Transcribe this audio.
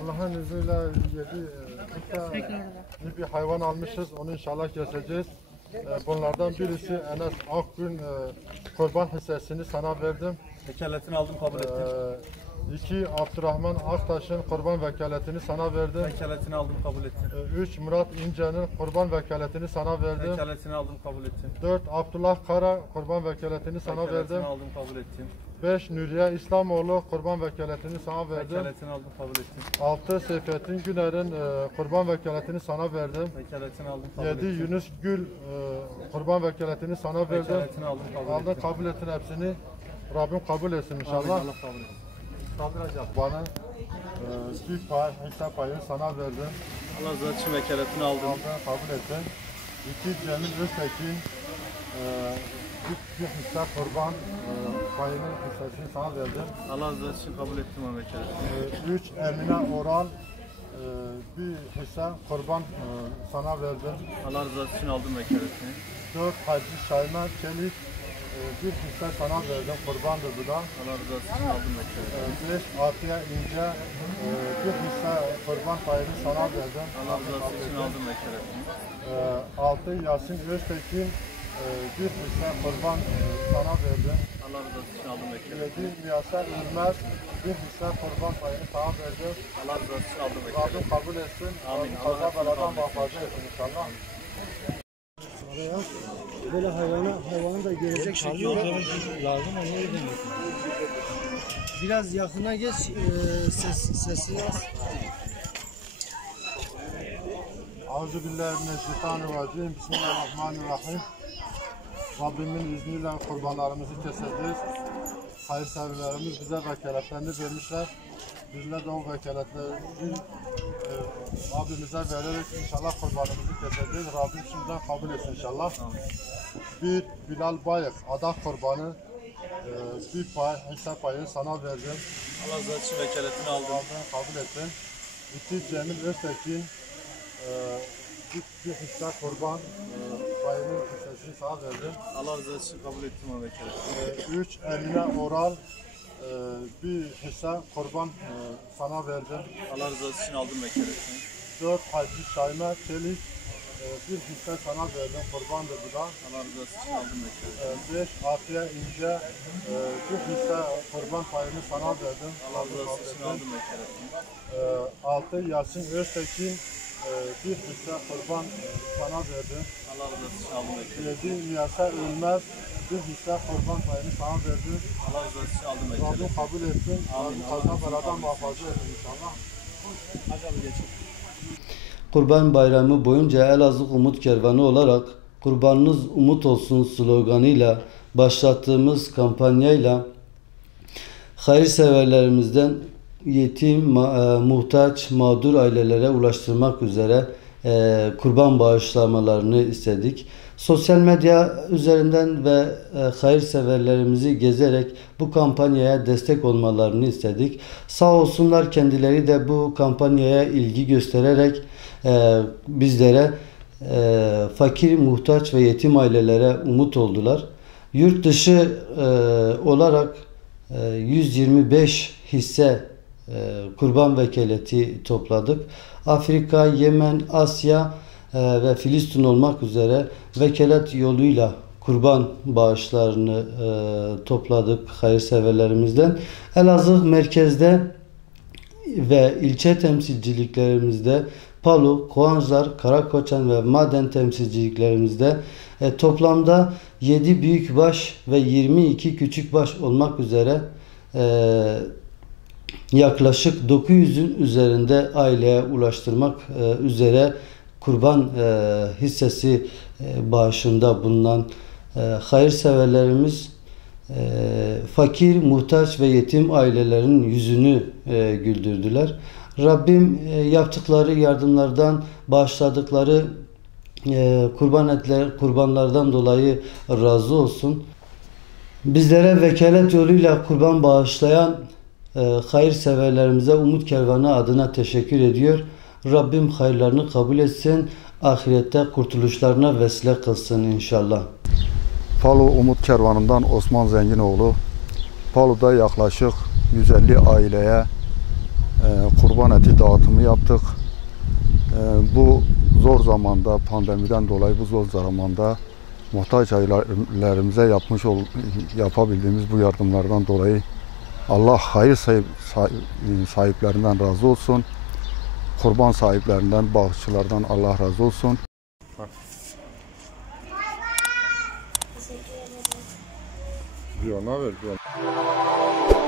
Allah'ın izniyle 7 bir hayvan almışız. Onu inşallah keseceğiz. Bunlardan birisi Enes Akgün kurban hissesini sana verdim. Vekaletini aldım, kabul ettim. 2 Abdurrahman Aktaş'ın kurban vekaletini sana verdim. Vekaletini aldım, kabul ettim. 3 Murat İnce'nin kurban vekaletini sana verdim. Vekaletini aldım, kabul ettim. 4 Abdullah Kara kurban vekaletini sana Vekaletini verdim. aldım, kabul ettim. 5 Nuriye İslamoğlu kurban vekaletini sana verdim. Vekaletini aldım, kabul ettim. 6 Seyfettin Güner'in kurban vekaletini sana verdim. Vekaletini aldım, kabul 7 ettim. Yunus Gül kurban vekaletini sana verdim. Vekaletini aldım, kabul Aldın, ettim. kabul ettin hepsini. Rabbim kabul etsin inşallah. Allah kabul etsin. Kaldıracağım. Bana bir pay, hesap payını sana verdim. Allah razı olsun, vekaletini aldım. Aldın, kabul ettin. 2 Cemil Öztekin bir hisse kurban payının hissesini sana verdim. Allah razı olsun, kabul ettim o vekaletini. 3 Emine Oral bir hisse kurban sana verdim. Allah razı olsun, aldım vekaletini. 4 Hacı Şayman Çelik bir hisse sana verdim. Kurbandır bu da. Allah razı olsun, aldım vekaletini. 5 Atiye İnce bir hisse kurban payını sana verdim. Allah razı olsun, aldım vekaletini. 6 Yasin Öztekin bir hisse kurban sana verdim. Allah razı olsun, aldım vekaletini. 7 Miyaser Ürmez bir hisse kurban payını sana verdim. Allah razı olsun, aldım Rabbim vekaletini. kabul etsin. Amin. Kaza beladan muhafaza etsin inşallah. Böyle hayvanı da görecek şekilde Lazım, onu ödemiyorsun. biraz yakına geç, sesini az. Euzubillahimineşşeytanirracim. Bismillahirrahmanirrahim. Rabbimin izniyle kurbanlarımızı keseceğiz. Hayırseverlerimiz bize vekaletlerini vermişler. Bizler de o vekaletleri Rabbimize vererek inşallah kurbanımızı keseceğiz. Rabbim şimdiden kabul etsin inşallah. Bir Bilal Bayık adak kurbanı bir pay, hisse payı sana verdim. Allah razı olsun, vekaletini aldım. Aldın, kabul ettin. 2 Cemil Öztekin bir hisse kurban payının hissesini sana verdim. Allah razı olsun, kabul ettim o vekaletini. 3 Emine Oral bir hisse kurban sana verdim. Allah razı olsun, aldım vekaletini. 4 Hacı Şayma Çelik bir hisse sana verdim. Kurbandır bu da. Allah razı olsun, aldım vekaletini. 5 Atiye İnce bir hisse kurban payını sana verdim. Allah razı olsun, aldım vekaletini. 6 Yasin Öztekin bir hisse kurban sana verdim. Allah razı olsun, aldım vekaletini. 7 Miyaser Ölmez bir hisse kurban payını sana verdim. Allah razı olsun, aldım Rabbim vekaletini. kabul etsin. Rabbim kaza beladan muhafaza etsin inşallah. Hadi geçin. Kurban Bayramı boyunca Elazığ Umut Kervanı olarak "Kurbanınız umut olsun" sloganıyla başlattığımız kampanyayla hayırseverlerimizden yetim, muhtaç, mağdur ailelere ulaştırmak üzere kurban bağışlamalarını istedik. Sosyal medya üzerinden ve hayırseverlerimizi gezerek bu kampanyaya destek olmalarını istedik. Sağ olsunlar, kendileri de bu kampanyaya ilgi göstererek bizlere fakir, muhtaç ve yetim ailelere umut oldular. Yurt dışı olarak 125 hisse kurban vekaleti topladık. Afrika, Yemen, Asya ve Filistin olmak üzere vekalet yoluyla kurban bağışlarını topladık hayırseverlerimizden. Elazığ merkezde ve ilçe temsilciliklerimizde, Palu, Kovancılar, Karakoçan ve Maden temsilciliklerimizde toplamda 7 büyükbaş ve 22 küçükbaş olmak üzere yaklaşık 900'ün üzerinde aileye ulaştırmak üzere kurban hissesi bağışında bulunan hayırseverlerimiz fakir, muhtaç ve yetim ailelerin yüzünü güldürdüler. Rabbim yaptıkları yardımlardan, bağışladıkları kurbanlardan dolayı razı olsun. Bizlere vekalet yoluyla kurban bağışlayan hayırseverlerimize Umut Kervanı adına teşekkür ediyor. Rabbim hayırlarını kabul etsin, ahirette kurtuluşlarına vesile kılsın inşallah. Palu Umut Kervanı'ndan Osman Zenginoğlu. Palu'da yaklaşık 150 aileye kurban eti dağıtımı yaptık. Bu zor zamanda, pandemiden dolayı bu zor zamanda muhtaç ailelerimize yapabildiğimiz bu yardımlardan dolayı Allah hayır sahiplerinden razı olsun. Kurban sahiplerinden, bağışçılardan Allah razı olsun. Bir ona ver, bir ona.